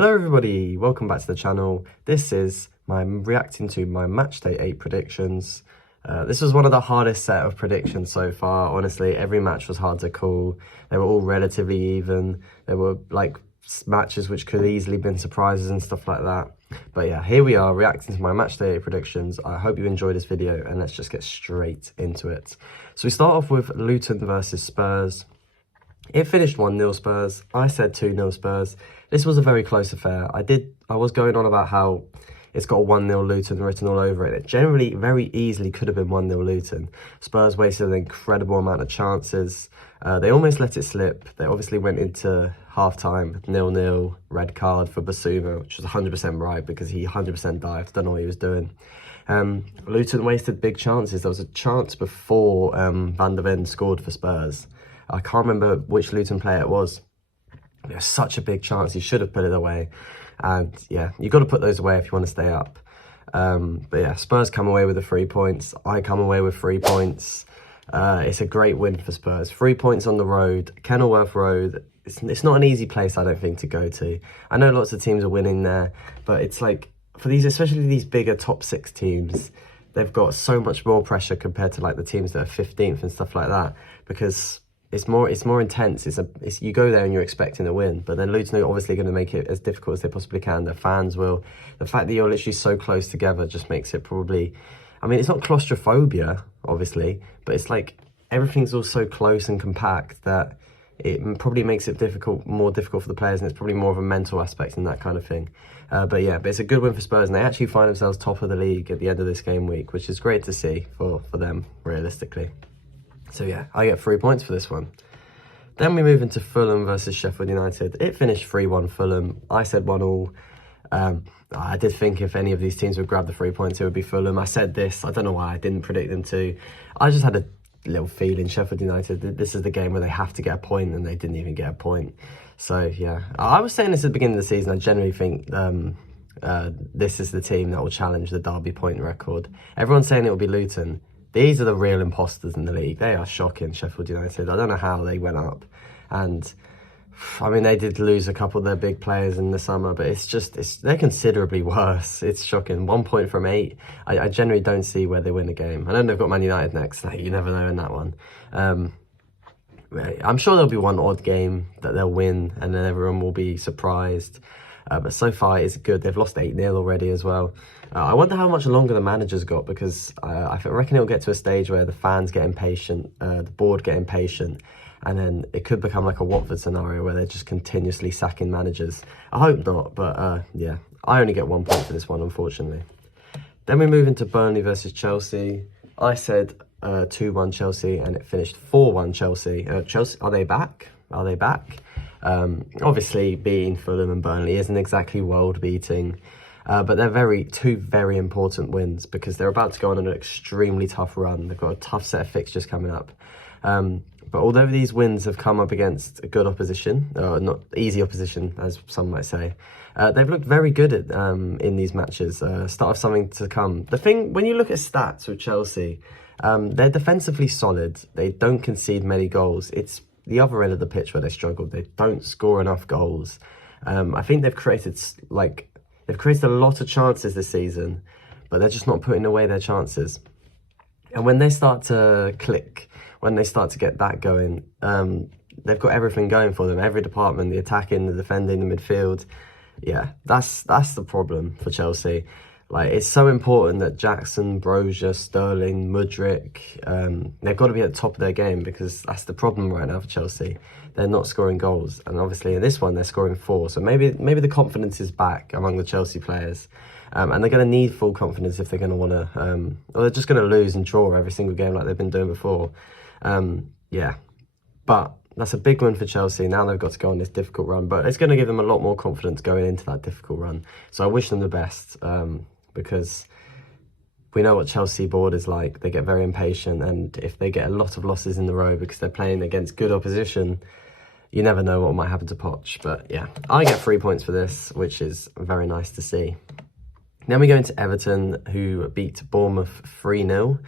Hello everybody, welcome back to the channel. This is my reacting to my Matchday 8 predictions. This was one of the hardest set of predictions so far. Honestly, every match was hard to call. They were all relatively even. There were like matches which could easily been surprises and stuff like that. But yeah, here we are reacting to my Matchday 8 predictions. I hope you enjoyed this video and let's just get straight into it. So we start off with Luton versus Spurs. It finished 1-0 Spurs. I said 2-0 Spurs. This was a very close affair. I was going on about how it's got a 1-0 Luton written all over it. It generally very easily could have been 1-0 Luton. Spurs wasted an incredible amount of chances. They almost let it slip. They obviously went into half-time 0-0, red card for Basuma, which was 100% right because he 100% dived. Don't know what he was doing. Luton wasted big chances. There was a chance before Van der Ven scored for Spurs. I can't remember which Luton player it was. It was such a big chance. He should have put it away. And yeah, you've got to put those away if you want to stay up. But yeah, Spurs come away with the 3 points. I come away with 3 points. It's a great win for Spurs. 3 points on the road. Kenilworth Road. It's not an easy place, I don't think, to go to. I know lots of teams are winning there. But it's like, for these, especially these bigger top 6 teams, they've got so much more pressure compared to like the teams that are 15th and stuff like that. Because it's more intense. You go there and you're expecting a win, but then Luton are obviously going to make it as difficult as they possibly can. Their fans will. The fact that you're literally so close together just makes it probably, I mean, it's not claustrophobia, obviously, but it's like everything's all so close and compact that it probably makes it more difficult for the players, and it's probably more of a mental aspect and that kind of thing. But yeah, but it's a good win for Spurs, and they actually find themselves top of the league at the end of this game week, which is great to see for them, realistically. So yeah, I get 3 points for this one. Then we move into Fulham versus Sheffield United. It finished 3-1 Fulham. I said 1-1. I did think if any of these teams would grab the 3 points, it would be Fulham. I said this. I don't know why I didn't predict them to. I just had a little feeling Sheffield United, this is the game where they have to get a point, and they didn't even get a point. So yeah, I was saying this at the beginning of the season. I generally think this is the team that will challenge the Derby point record. Everyone's saying it will be Luton. These are the real imposters in the league. They are shocking, Sheffield United. I don't know how they went up. And, I mean, they did lose a couple of their big players in the summer, but they're considerably worse. It's shocking. 1 point from 8. I generally don't see where they win a game. I know they've got Man United next. You never know in that one. I'm sure there'll be one odd game that they'll win, and then everyone will be surprised. But so far, it's good. They've lost 8-0 already as well. I wonder how much longer the manager's got, because I reckon it'll get to a stage where the fans get impatient, the board get impatient, and then it could become like a Watford scenario where they're just continuously sacking managers. I hope not, but yeah, I only get 1 point for this one, unfortunately. Then we move into Burnley versus Chelsea. I said 2-1 Chelsea, and it finished 4-1 Chelsea. Chelsea, are they back? Are they back? Obviously, beating Fulham and Burnley isn't exactly world-beating, but they're two very important wins because they're about to go on an extremely tough run. They've got a tough set of fixtures coming up. But although these wins have come up against a good opposition, not easy opposition, as some might say, they've looked very good in these matches. Start of something to come. The thing, when you look at stats with Chelsea, they're defensively solid. They don't concede many goals. It's the other end of the pitch where they struggled. They don't score enough goals. I think they've created a lot of chances this season, but they're just not putting away their chances. And when they start to click, when they start to get that going, they've got everything going for them. Every department, the attacking, the defending, the midfield. Yeah, that's the problem for Chelsea. Like, it's so important that Jackson, Brozier, Sterling, Mudryk, they've got to be at the top of their game, because that's the problem right now for Chelsea. They're not scoring goals, and obviously in this one they're scoring 4. So maybe the confidence is back among the Chelsea players, and they're going to need full confidence if they're going to want to, or they're just going to lose and draw every single game like they've been doing before. Yeah, but that's a big win for Chelsea. Now they've got to go on this difficult run, but it's going to give them a lot more confidence going into that difficult run. So I wish them the best. Because we know what Chelsea board is like. They get very impatient, and if they get a lot of losses in the row because they're playing against good opposition, you never know what might happen to Poch. But yeah, I get 3 points for this, which is very nice to see. Then we go into Everton, who beat Bournemouth 3-0.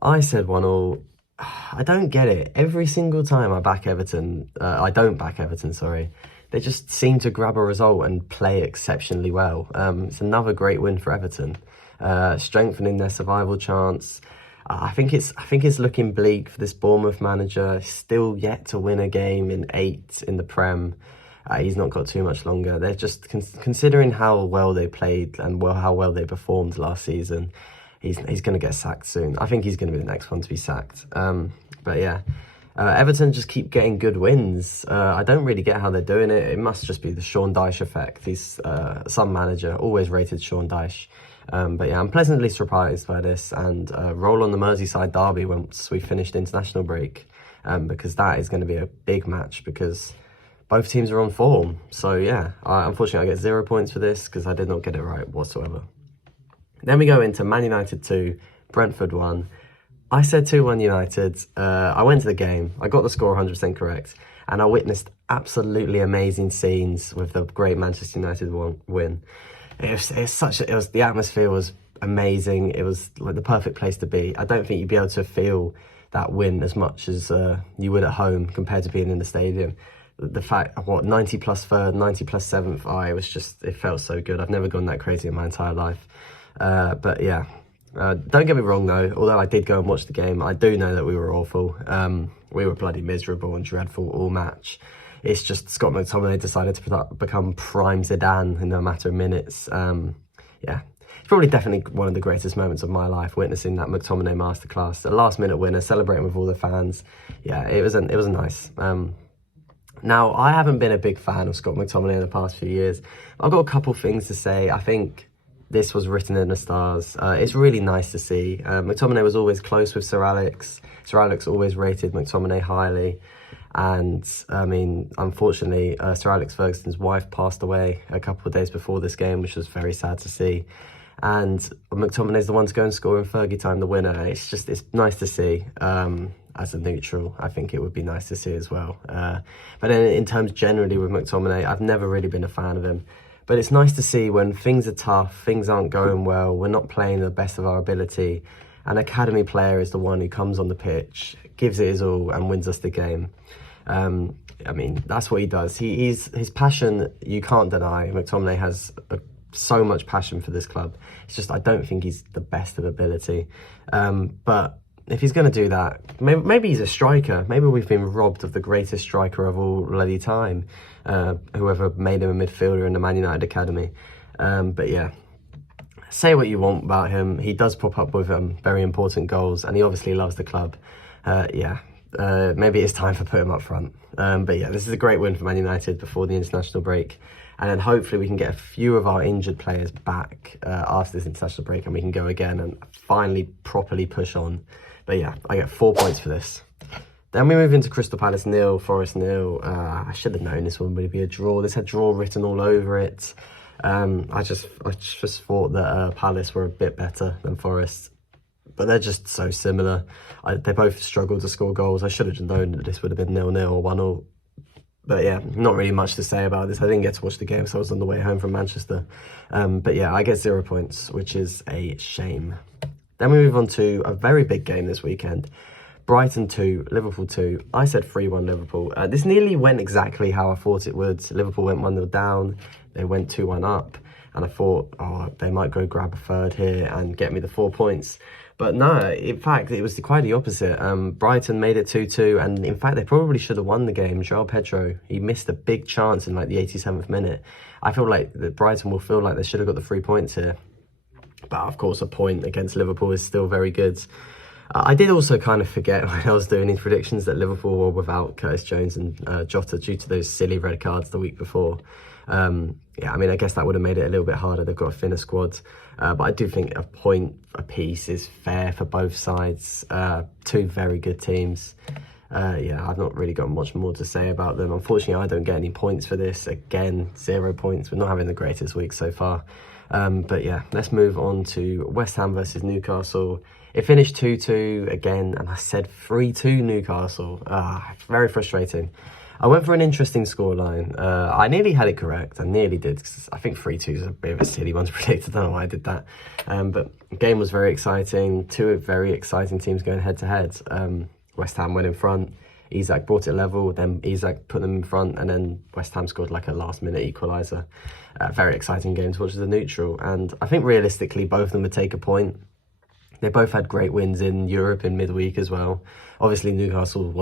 I said 1-1. I don't get it. Every single time I back Everton, I don't back Everton, sorry. they just seem to grab a result and play exceptionally well. It's another great win for Everton, strengthening their survival chance. I think it's looking bleak for this Bournemouth manager. Still yet to win a game in 8 in the Prem. He's not got too much longer. They're just considering how well they played and how well they performed last season. He's going to get sacked soon. I think he's going to be the next one to be sacked. But yeah, Everton just keep getting good wins. I don't really get how they're doing it. It must just be the Sean Dyche effect. He's some manager, always rated Sean Dyche. But yeah, I'm pleasantly surprised by this, and roll on the Merseyside derby once we finished international break, because that is going to be a big match because both teams are on form. So yeah, unfortunately I get 0 points for this because I did not get it right whatsoever. Then we go into Man United 2, Brentford 1. I said 2-1 United. I went to the game. I got the score 100% correct. And I witnessed absolutely amazing scenes with the great Manchester United win. The atmosphere was amazing. It was like the perfect place to be. I don't think you'd be able to feel that win as much as you would at home compared to being in the stadium. The fact, 90 plus third, 90 plus seventh, it felt so good. I've never gone that crazy in my entire life. But yeah, don't get me wrong though, although I did go and watch the game, I do know that we were awful. We were bloody miserable and dreadful all match. It's just Scott McTominay decided to become prime Zidane in a matter of minutes. Yeah, it's probably definitely one of the greatest moments of my life, witnessing that McTominay masterclass, the last minute winner, celebrating with all the fans. Yeah, it was nice. Now, I haven't been a big fan of Scott McTominay in the past few years. I've got a couple things to say. I think this was written in the stars. It's really nice to see. McTominay was always close with Sir Alex. Sir Alex always rated McTominay highly. And, I mean, unfortunately, Sir Alex Ferguson's wife passed away a couple of days before this game, which was very sad to see. And McTominay's the one to go and score in Fergie time, the winner. It's nice to see. As a neutral, I think it would be nice to see as well. But then in terms generally with McTominay, I've never really been a fan of him. But it's nice to see when things are tough, things aren't going well, we're not playing the best of our ability, an academy player is the one who comes on the pitch, gives it his all and wins us the game. I mean, that's what he does. His passion, you can't deny. McTominay has so much passion for this club. It's just, I don't think he's the best of ability. But if he's going to do that, maybe he's a striker. Maybe we've been robbed of the greatest striker of all bloody time. Whoever made him a midfielder in the Man United academy. But yeah, say what you want about him. He does pop up with very important goals, and he obviously loves the club. Maybe it's time for putting him up front. But yeah, this is a great win for Man United before the international break. And then hopefully we can get a few of our injured players back after this international break, and we can go again and finally properly push on. But yeah, I get 4 points for this. Then we move into Crystal Palace 0, Forest 0. I should have known this one would be a draw. This had draw written all over it. I just thought that Palace were a bit better than Forest, but they're just so similar. They both struggled to score goals. I should have known that this would have been 0-0 or 1-0. But yeah, not really much to say about this. I didn't get to watch the game, so I was on the way home from Manchester. But yeah, I get 0 points, which is a shame. Then we move on to a very big game this weekend. Brighton 2, Liverpool 2. I said 3-1 Liverpool. This nearly went exactly how I thought it would. Liverpool went 1-0 down. They went 2-1 up. And I thought, they might go grab a third here and get me the 4 points. But no, in fact, it was quite the opposite. Brighton made it 2-2. And in fact, they probably should have won the game. João Pedro, he missed a big chance in like the 87th minute. I feel like that Brighton will feel like they should have got the 3 points here. But of course, a point against Liverpool is still very good. I did also kind of forget when I was doing these predictions that Liverpool were without Curtis Jones and Jota due to those silly red cards the week before. Yeah, I mean, I guess that would have made it a little bit harder. They've got a thinner squad. But I do think a point apiece is fair for both sides. Two very good teams. Yeah, I've not really got much more to say about them. Unfortunately, I don't get any points for this. Again, 0 points. We're not having the greatest week so far. But yeah, let's move on to West Ham versus Newcastle. It finished 2-2 again, and I said 3-2 Newcastle. Very frustrating. I went for an interesting scoreline. I nearly had it correct. I nearly did, because I think 3-2 is a bit of a silly one to predict. I don't know why I did that. But the game was very exciting. Two very exciting teams going head-to-head. West Ham went in front. Isak brought it level, then Isak put them in front, and then West Ham scored like a last-minute equaliser. Very exciting game to watch as a neutral, and I think realistically both of them would take a point. They both had great wins in Europe in midweek as well. Obviously, Newcastle's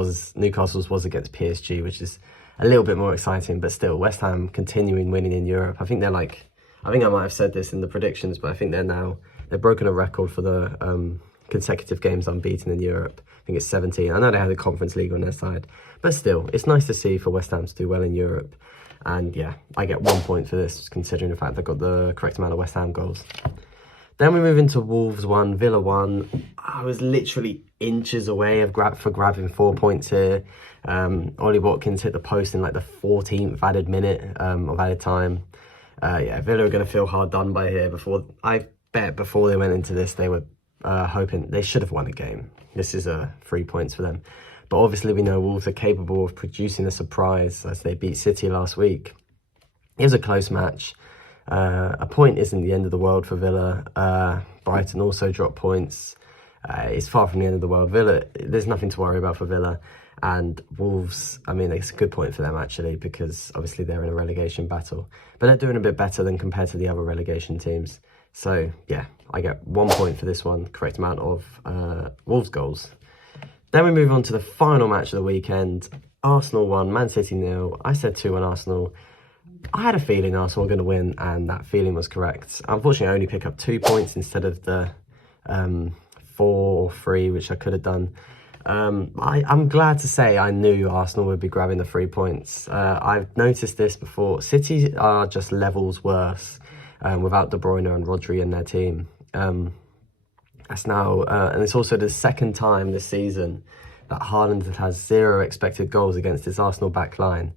was against PSG, which is a little bit more exciting, but still, West Ham continuing winning in Europe. I think I might have said this in the predictions, but I think they've broken a record for the consecutive games unbeaten in Europe. I think it's 17. I know they had the Conference League on their side, but still, it's nice to see for West Ham to do well in Europe. And yeah, I get 1 point for this, considering the fact they've got the correct amount of West Ham goals. Then we move into Wolves 1, Villa 1. I was literally inches away for grabbing 4 points here. Ollie Watkins hit the post in like the 14th added minute of added time. Yeah, Villa are going to feel hard done by here. I bet before they went into this, they were hoping they should have won the game. This is 3 points for them. But obviously we know Wolves are capable of producing a surprise as they beat City last week. It was a close match. A point isn't the end of the world for Villa. Brighton also dropped points. It's far from the end of the world. Villa, there's nothing to worry about for Villa. And Wolves, I mean, it's a good point for them actually, because obviously they're in a relegation battle. But they're doing a bit better than compared to the other relegation teams. So yeah, I get 1 point for this one, correct amount of Wolves goals. Then we move on to the final match of the weekend. Arsenal 1, Man City 0. I said 2-1 Arsenal. I had a feeling Arsenal were going to win, and that feeling was correct. Unfortunately, I only pick up 2 points instead of the 4 or 3, which I could have done. I'm glad to say I knew Arsenal would be grabbing the 3 points. I've noticed this before. City are just levels worse without De Bruyne and Rodri in their team. That's now, and it's also the second time this season that Haaland has 0 expected goals against his Arsenal back line.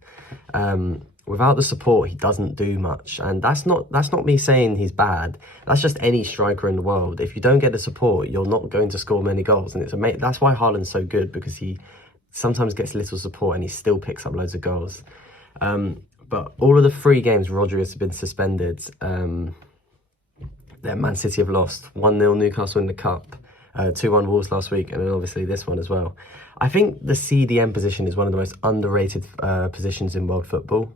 Without the support, he doesn't do much, and that's not me saying he's bad. That's just any striker in the world. If you don't get the support, you're not going to score many goals, and that's why Haaland's so good, because he sometimes gets little support and he still picks up loads of goals. But all of the 3 games Rodri has been suspended, that Man City have lost. 1-0 Newcastle in the Cup, 2-1 Wolves last week, and then obviously this one as well. I think the CDM position is one of the most underrated positions in world football.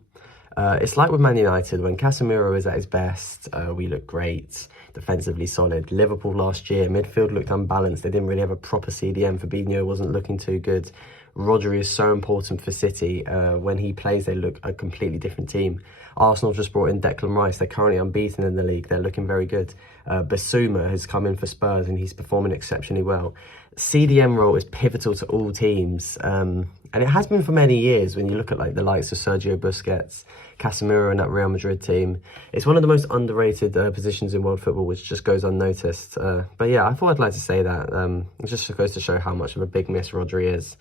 It's like with Man United, when Casemiro is at his best, we look great, defensively solid. Liverpool last year, midfield looked unbalanced. They didn't really have a proper CDM. Fabinho wasn't looking too good. Rodri is so important for City. When he plays, they look a completely different team. Arsenal just brought in Declan Rice. They're currently unbeaten in the league. They're looking very good. Basuma has come in for Spurs and he's performing exceptionally well. CDM role is pivotal to all teams. And it has been for many years. When you look at like the likes of Sergio Busquets, Casemiro in that Real Madrid team, it's one of the most underrated positions in world football, which just goes unnoticed. But yeah, I thought I'd like to say that. It just goes to show how much of a big miss Rodri is.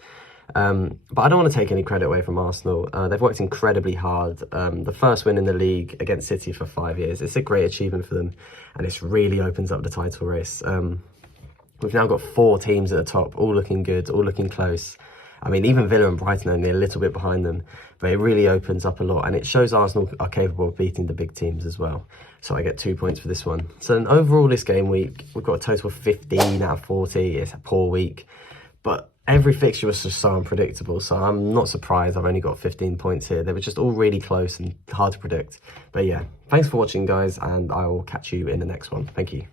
But I don't want to take any credit away from Arsenal. They've worked incredibly hard. The first win in the league against City for 5 years. It's a great achievement for them, and it really opens up the title race. We've now got 4 teams at the top, all looking good, all looking close. I mean, even Villa and Brighton are only a little bit behind them, but it really opens up a lot, and it shows Arsenal are capable of beating the big teams as well. So I get 2 points for this one. So then overall this game week, we've got a total of 15 out of 40. It's a poor week, but every fixture was just so unpredictable, so I'm not surprised I've only got 15 points here. They were just all really close and hard to predict. But yeah, thanks for watching, guys, and I will catch you in the next one. Thank you.